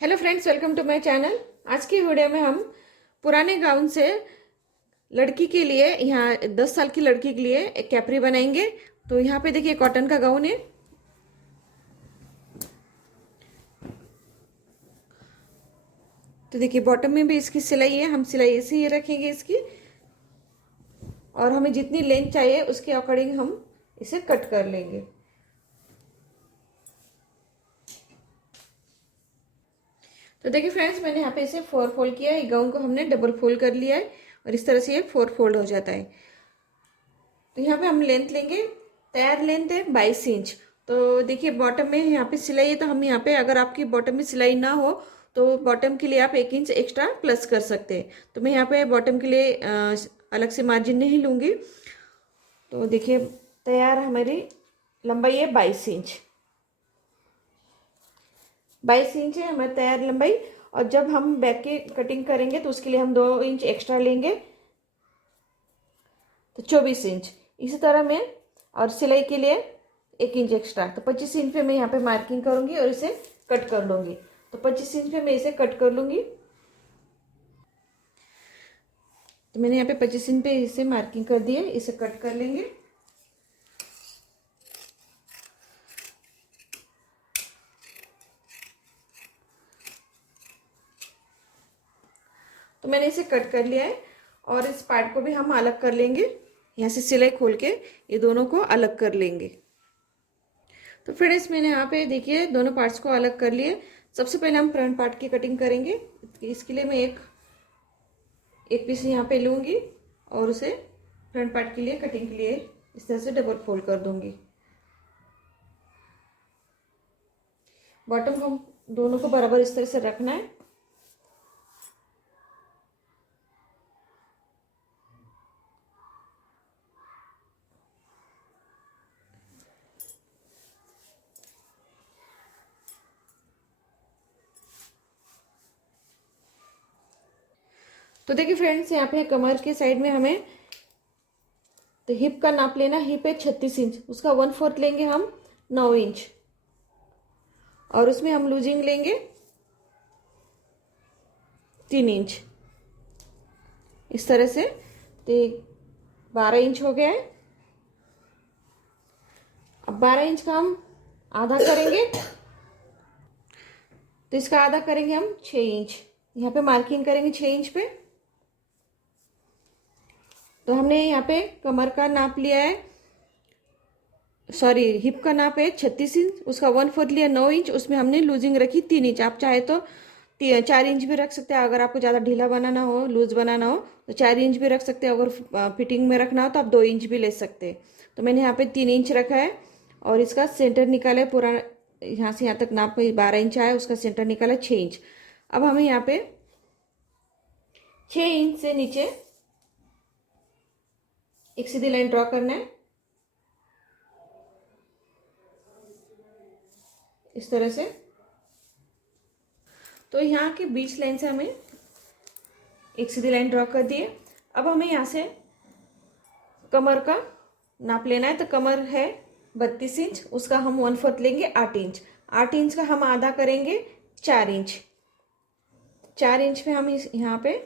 Hello friends, welcome to my channel. आज की video में हम पुराने गाउन से लड़की के लिए, यहाँ 10 साल की लड़की के लिए एक कैपरी बनाएंगे। तो यहाँ पे देखिए कॉटन का गाउन है। तो देखिए बॉटम में भी इसकी सिलाई है, हम सिलाई ऐसे ही रखेंगे इसकी। और हमें जितनी लेंथ चाहिए उसके अकॉर्डिंग हम इसे कट कर लेंगे। तो देखिए फ्रेंड्स, मैंने यहाँ पे इसे 4 फोल्ड किया है। गाउन को हमने डबल फोल्ड कर लिया है और इस तरह से ये 4 फोल्ड हो जाता है। तो यहाँ पे हम लेंथ लेंगे, तैयार लेंथ है 22 इंच। तो देखिए बॉटम में यहाँ पे सिलाई है, तो हम यहाँ पे, अगर आपकी बॉटम में सिलाई ना हो तो बॉटम के लिए आप 1 इंच एक्स्ट्रा प्लस कर सकते हैं। तो मैं यहाँ पे बॉटम के लिए अलग से मार्जिन नहीं लूँगी। तो देखिए तैयार हमारी लंबाई है 22 इंच। 22 इंच है हमारी तैयार लंबाई। और जब हम बैक की कटिंग करेंगे तो उसके लिए हम 2 इंच एक्स्ट्रा लेंगे, तो 24 इंच। इसी तरह मैं, और सिलाई के लिए 1 इंच एक्स्ट्रा, तो 25 इंच पे मैं यहाँ पे मार्किंग करूंगी और इसे कट कर लूंगी। तो 25 इंच पे मैं इसे कट कर लूंगी। तो मैंने यहाँ पे 25 इंच पे इसे मार्किंग कर दी है, इसे कट कर लेंगे। तो मैंने इसे कट कर लिया है और इस पार्ट को भी हम अलग कर लेंगे। यहाँ से सिलाई खोल के ये दोनों को अलग कर लेंगे। तो फ्रेंड्स, मैंने यहाँ पे देखिए दोनों पार्ट्स को अलग कर लिए। सबसे पहले हम फ्रंट पार्ट की कटिंग करेंगे। इसके लिए मैं एक पीस यहाँ पे लूँगी और उसे फ्रंट पार्ट के लिए कटिंग के लिए इस तरह से डबल फोल्ड कर दूंगी। बॉटम को हम दोनों को बराबर इस तरह से रखना है। तो देखिए फ्रेंड्स, यहाँ पे कमर के साइड में हमें, तो हिप का नाप लेना। हिप है 36 इंच, उसका 1/4 लेंगे हम 9 इंच। और उसमें हम लूजिंग लेंगे 3 इंच इस तरह से। तो 12 इंच हो गया है। अब 12 इंच का हम आधा करेंगे, तो इसका आधा करेंगे हम 6 इंच। यहाँ पे मार्किंग करेंगे 6 इंच पे। तो हमने यहाँ पे कमर का नाप लिया है, सॉरी हिप का नाप है 36 इंच, उसका 1/4 लिया 9 इंच। उसमें हमने लूजिंग रखी 3 इंच। आप चाहे तो 4 इंच भी रख सकते हैं। अगर आपको ज़्यादा ढीला बनाना हो, लूज बनाना हो, तो 4 इंच भी रख सकते हैं। अगर फिटिंग में रखना हो तो आप 2 इंच भी ले सकते हैं। तो मैंने यहाँ पे 3 इंच रखा है और इसका सेंटर निकाला है पूरा। यहाँ से यहाँ तक नाप में 12 इंच आया, उसका सेंटर निकाला 6 इंच। अब हमें यहाँ पे 6 इंच से नीचे एक सीधी लाइन ड्रॉ करना है इस तरह से। तो यहाँ की बीच लाइन से हमें एक सीधी लाइन ड्रॉ कर दिए। अब हमें यहाँ से कमर का नाप लेना है। तो कमर है 32 इंच, उसका हम 1/4 लेंगे 8 इंच। 8 इंच का हम आधा करेंगे 4 इंच। 4 इंच पे हम यहाँ पे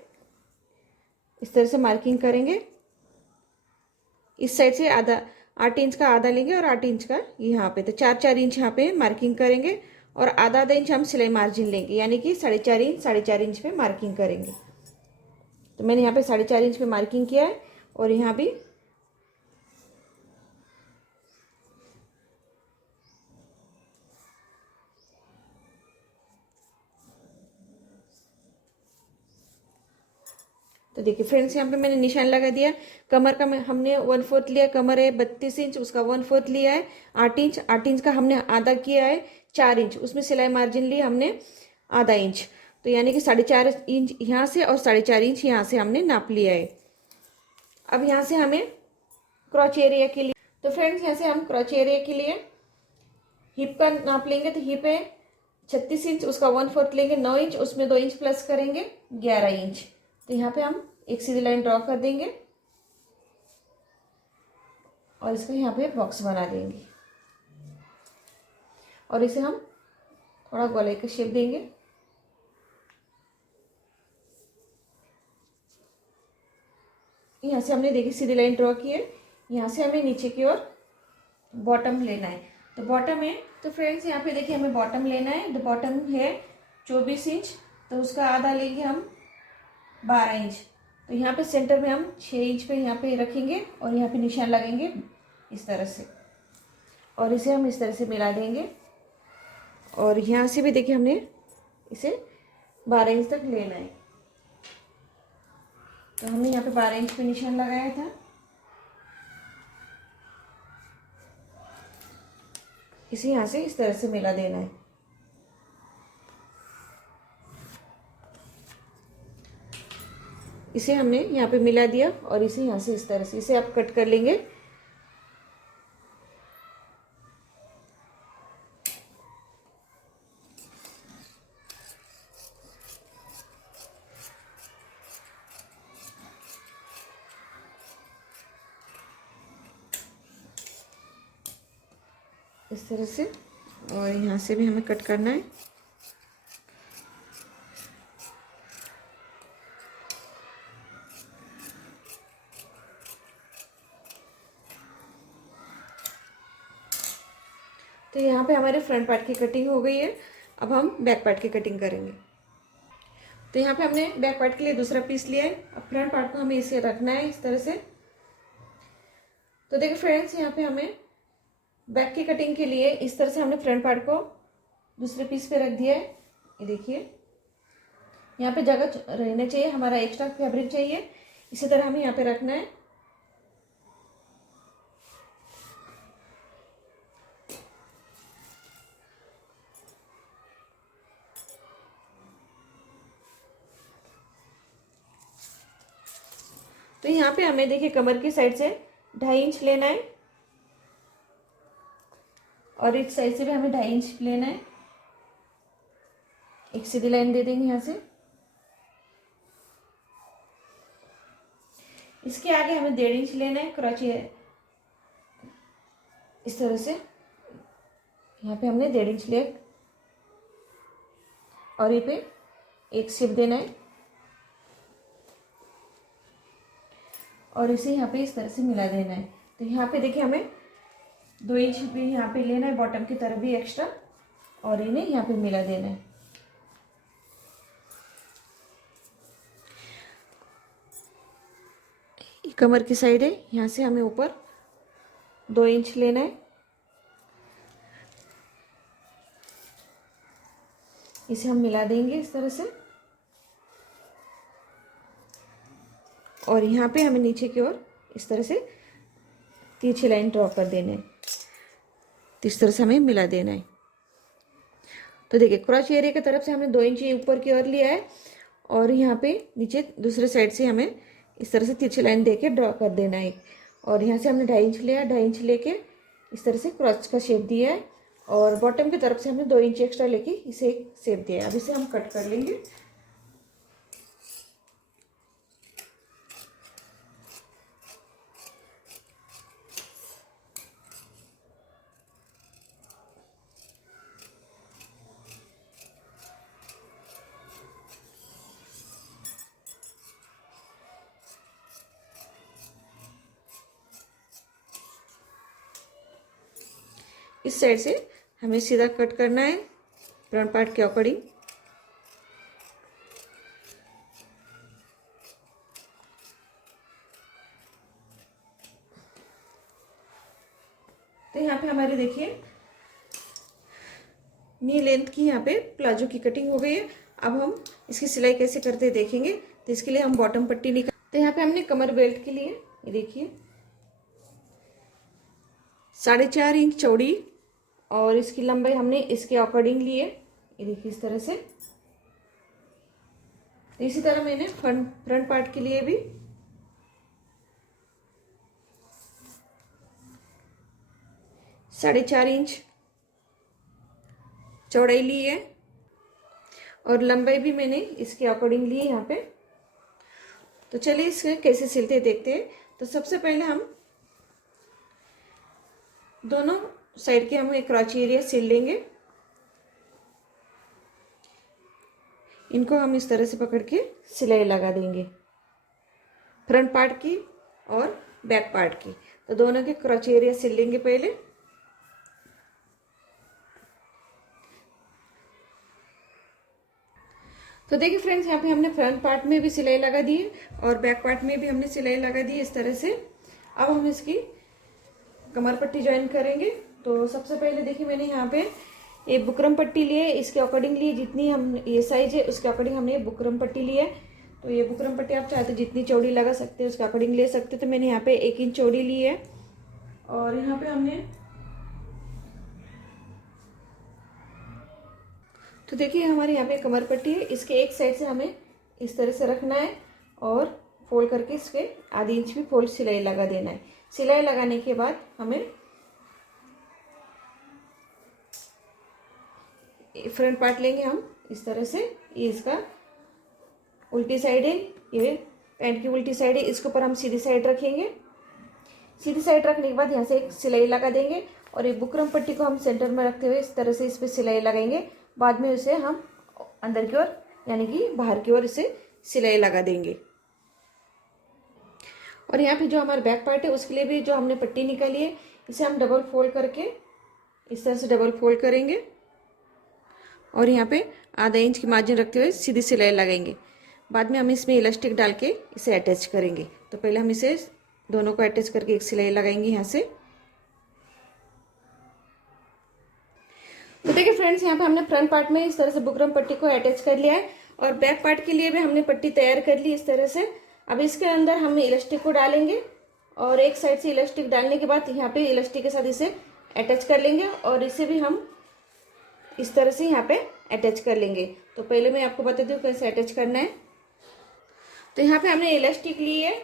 इस तरह से मार्किंग करेंगे। इस साइड से आधा, 8 इंच का आधा लेंगे और 8 इंच का यहाँ पे, तो 4-4 इंच यहाँ पे मार्किंग करेंगे। और आधा आधा इंच हम सिलाई मार्जिन लेंगे, यानी कि 4.5 इंच पे मार्किंग करेंगे। तो मैंने यहाँ पे 4.5 इंच पे मार्किंग किया है और यहाँ भी तो देखिए फ्रेंड्स, यहाँ पे मैंने निशान लगा दिया। कमर का हमने 1/4 लिया। कमर है 32 इंच, उसका 1/4 लिया है 8 इंच। 8 इंच का हमने आधा किया है 4 इंच। उसमें सिलाई मार्जिन ली हमने आधा इंच। तो यानी कि 4.5 इंच यहाँ से और 4.5 इंच यहाँ से हमने नाप लिया है। अब यहाँ से हमें क्रॉच एरिया के लिए, तो फ्रेंड्स यहाँ से हम क्रॉच एरिया के लिए हिप का नाप लेंगे। तो हिप है 36 इंच, उसका 1/4 लेंगे 9 इंच। उसमें 2 इंच प्लस करेंगे 11 इंच। तो यहाँ पे हम एक सीधी लाइन ड्रॉ कर देंगे और इसका यहाँ पे बॉक्स बना देंगे और इसे हम थोड़ा गोलाई का शेप देंगे। यहाँ से हमने देखिए सीधी लाइन ड्रॉ की है, यहाँ से हमें नीचे की ओर बॉटम लेना है। तो बॉटम है, तो फ्रेंड्स यहाँ पे देखिए हमें बॉटम लेना है। द बॉटम है 24 इंच, तो उसका आधा लेंगे हम 12 इंच। तो यहाँ पे सेंटर में हम 6 इंच पे यहाँ पे रखेंगे और यहाँ पे निशान लगेंगे इस तरह से, और इसे हम इस तरह से मिला देंगे। और यहाँ से भी देखिए हमने इसे 12 इंच तक लेना है। तो हमने यहाँ पे 12 इंच पे निशान लगाया था। इसे यहाँ से इस तरह से मिला देना है। इसे हमने यहाँ पे मिला दिया और इसे यहाँ से इस तरह से इसे आप कट कर लेंगे। इस तरह से, और यहाँ से भी हमें कट करना है। तो यहाँ पे हमारे फ्रंट पार्ट की कटिंग हो गई है। अब हम बैक पार्ट की कटिंग करेंगे। तो यहाँ पे हमने बैक पार्ट के लिए दूसरा पीस लिया है। अब फ्रंट पार्ट को हमें इसे रखना है इस तरह से। तो देखिए फ्रेंड्स, यहाँ पे हमें बैक की कटिंग के लिए इस तरह से हमने फ्रंट पार्ट को दूसरे पीस पे रख दिया है। ये देखिए यहाँ पे जगह रहना चाहिए, हमारा एक्स्ट्रा फैब्रिक चाहिए, इसी तरह हमें यहाँ पे रखना है। तो यहाँ पे हमें देखिए कमर की साइड से 2.5 इंच लेना है और इस साइड से भी हमें 2.5 इंच लेना है। एक सीधी लाइन दे देंगे यहाँ से। इसके आगे हमें 1.5 इंच लेना है क्रॉचेट इस तरह से। यहाँ पे हमने 1.5 इंच लिया और ये पे एक शेप देना है और इसे यहाँ पे इस तरह से मिला देना है। तो यहाँ पे देखिए हमें 2 इंच भी यहाँ पे लेना है बॉटम की तरफ भी एक्स्ट्रा, और इन्हें यहाँ पे मिला देना है। ये कमर की साइड है, यहाँ से हमें ऊपर 2 इंच लेना है। इसे हम मिला देंगे इस तरह से, और यहाँ पे हमें नीचे की ओर इस तरह से तिरछी लाइन ड्रॉ कर देना है। तो इस तरह से हमें मिला देना है। तो देखिए क्रॉच एरिया की तरफ से हमने 2 इंच ऊपर की ओर लिया है और यहाँ पे नीचे दूसरे साइड से हमें इस तरह से तिरछी लाइन देके ड्रॉ कर देना है। और यहाँ से हमने 2.5 इंच लिया, 2.5 इंच लेके इस तरह से क्रॉच का शेप दिया है और बॉटम की तरफ से हमने 2 इंच एक्स्ट्रा लेके इसे एक शेप दिया है। अब इसे हम कट कर लेंगे। इस साइड से हमें सीधा कट करना है फ्रंट पार्ट के अकॉर्डिंग। तो यहाँ पे हमारी देखिए नी लेंथ की यहाँ पे प्लाजो की कटिंग हो गई है। अब हम इसकी सिलाई कैसे करते हैं देखेंगे। तो इसके लिए हम बॉटम पट्टी निकाल। तो यहाँ पे हमने कमर बेल्ट के लिए ये देखिए 4.5 इंच चौड़ी और इसकी लंबाई हमने इसके अकॉर्डिंग ली है। ये देखिए इस तरह से। तो इसी तरह मैंने फ्रंट पार्ट के लिए भी 4.5 इंच चौड़ाई ली है और लंबाई भी मैंने इसके अकॉर्डिंग ली है यहाँ पे। तो चलिए इसे कैसे सिलते देखते हैं। तो सबसे पहले हम दोनों साइड के हम एक क्रॉच एरिया सिल लेंगे। इनको हम इस तरह से पकड़ के सिलाई लगा देंगे। फ्रंट पार्ट की और बैक पार्ट की। तो दोनों के क्रॉच एरिया सिल लेंगे पहले। तो देखिए फ्रेंड्स, यहाँ पे हमने फ्रंट पार्ट में भी सिलाई लगा दी है और बैक पार्ट में भी हमने सिलाई लगा दी है इस तरह से। अब हम इसकी कमर पट्टी ज्वाइन करेंगे। तो सबसे पहले देखिए मैंने यहाँ पे ये बुकरम पट्टी ली है, इसके अकॉर्डिंग ली, जितनी हम ये साइज है उसके अकॉर्डिंग हमने ये बुकरम पट्टी ली है। तो ये बुकरम पट्टी आप चाहते जितनी चौड़ी लगा सकते हैं उसके अकॉर्डिंग ले सकते। तो मैंने यहाँ पे 1 इंच चौड़ी ली है और यहाँ पे हमने, तो देखिए हमारे यहाँ पे कमर पट्टी है, इसके एक साइड से हमें इस तरह से रखना है और फोल्ड करके इसके आधी इंच भी फोल्ड सिलाई लगा देना है। सिलाई लगाने के बाद हमें फ्रंट पार्ट लेंगे हम इस तरह से। ये इसका उल्टी साइड है, ये पैंट की उल्टी साइड है, इसके ऊपर हम सीधी साइड रखेंगे। सीधी साइड रखने के बाद यहाँ से एक सिलाई लगा देंगे और ये बुकरम पट्टी को हम सेंटर में रखते हुए इस तरह से इस पर सिलाई लगाएंगे। बाद में इसे हम अंदर की ओर यानी कि बाहर की ओर इसे सिलाई लगा देंगे। और यहाँ पे जो हमारा बैक पार्ट है उसके लिए भी जो हमने पट्टी निकाली है इसे हम डबल फोल्ड करके इस तरह से डबल फोल्ड करेंगे और यहाँ पे आधा इंच की मार्जिन रखते हुए सीधी सिलाई लगाएंगे। बाद में हम इसमें इलास्टिक डाल के इसे अटैच करेंगे। तो पहले हम इसे दोनों को अटैच करके एक सिलाई लगाएंगे यहाँ से। तो देखिए फ्रेंड्स, यहाँ पे हमने फ्रंट पार्ट में इस तरह से बुकरम पट्टी को अटैच कर लिया है और बैक पार्ट के लिए भी हमने पट्टी तैयार कर ली इस तरह से। अब इसके अंदर हम इलास्टिक को डालेंगे और एक साइड से इलास्टिक डालने के बाद यहाँ पे इलास्टिक के साथ इसे अटैच कर लेंगे और इसे भी हम इस तरह से यहाँ पे अटैच कर लेंगे। तो पहले मैं आपको बता दूँ कैसे अटैच करना है। तो यहाँ पे हमने इलास्टिक ली है,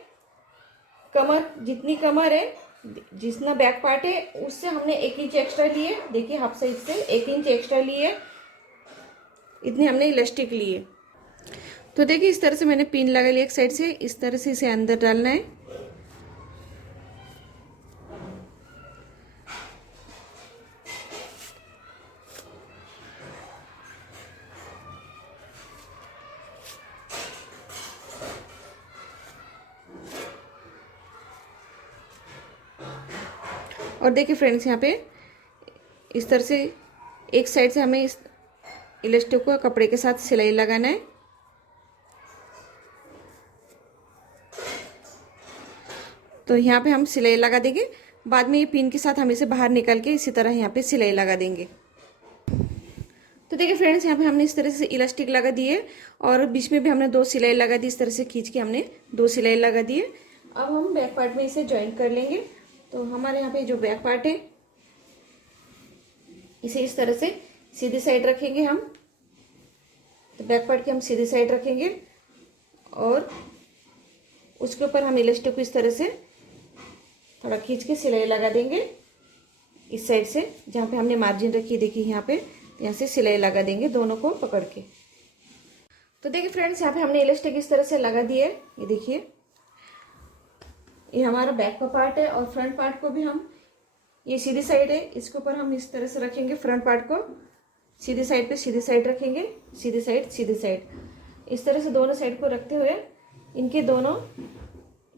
कमर जितनी कमर है जितना बैक पार्ट है उससे हमने 1 इंच एक्स्ट्रा लिए। देखिए हाफ साइज से 1 इंच एक्स्ट्रा लिए, इतनी हमने इलास्टिक ली है। तो देखिए इस तरह से मैंने पिन लगा लिया एक साइड से, इस तरह से इसे अंदर डालना है। और देखिए फ्रेंड्स, यहाँ पे इस तरह से एक साइड से हमें इस इलास्टिक को कपड़े के साथ सिलाई लगाना है। तो यहाँ पे हम सिलाई लगा देंगे, बाद में ये पिन के साथ हम इसे बाहर निकाल के इसी तरह यहाँ पे सिलाई लगा देंगे। तो देखिए फ्रेंड्स, यहाँ पे हमने इस तरह से इलास्टिक लगा दी है और बीच में भी हमने 2 सिलाई लगा दी। इस तरह से खींच के हमने 2 सिलाई लगा दी है। अब हम बैक पार्ट में इसे ज्वाइन कर लेंगे। तो हमारे यहाँ पे जो बैक पार्ट है इसे इस तरह से सीधी साइड रखेंगे हम। तो बैक पार्ट की हम सीधी साइड रखेंगे और उसके ऊपर हम इलास्टिक को इस तरह से थोड़ा खींच के सिलाई लगा देंगे इस साइड से, जहाँ पे हमने मार्जिन रखी देखिए यहाँ पे, यहाँ से सिलाई लगा देंगे दोनों को पकड़ के। तो देखिए फ्रेंड्स, यहाँ पे हमने इलास्टिक इस तरह से लगा दी है। ये देखिए ये हमारा बैक का पार्ट है और फ्रंट पार्ट को भी हम, ये सीधी साइड है, इसके ऊपर हम इस तरह से रखेंगे। फ्रंट पार्ट को सीधी साइड पे सीधी साइड रखेंगे, सीधी साइड इस तरह से दोनों साइड को रखते हुए इनके दोनों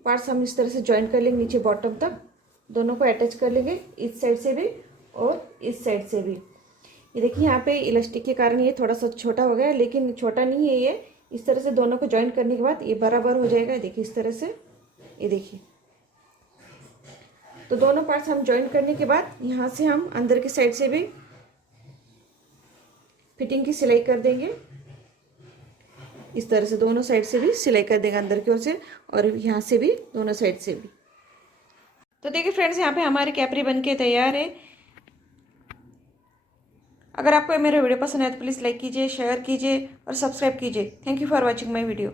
पार्ट्स हम इस तरह से ज्वाइन कर लेंगे नीचे बॉटम तक। दोनों को अटैच कर लेंगे इस साइड से भी और इस साइड से भी। ये देखिए यहाँ पे इलास्टिक के कारण ये थोड़ा सा छोटा हो गया, लेकिन छोटा नहीं है ये। इस तरह से दोनों को ज्वाइन करने के बाद ये बराबर हो जाएगा। देखिए इस तरह से, ये देखिए। तो दोनों पार्ट्स हम ज्वाइन करने के बाद यहाँ से हम अंदर की साइड से भी फिटिंग की सिलाई कर देंगे। इस तरह से दोनों साइड से भी सिलाई कर देंगे अंदर की ओर से और यहाँ से भी, दोनों साइड से भी। तो देखिए फ्रेंड्स, यहाँ पे हमारी कैपरी बनके तैयार है। अगर आपको मेरा वीडियो पसंद आए तो प्लीज़ लाइक कीजिए, शेयर कीजिए और सब्सक्राइब कीजिए। Thank you for watching my video.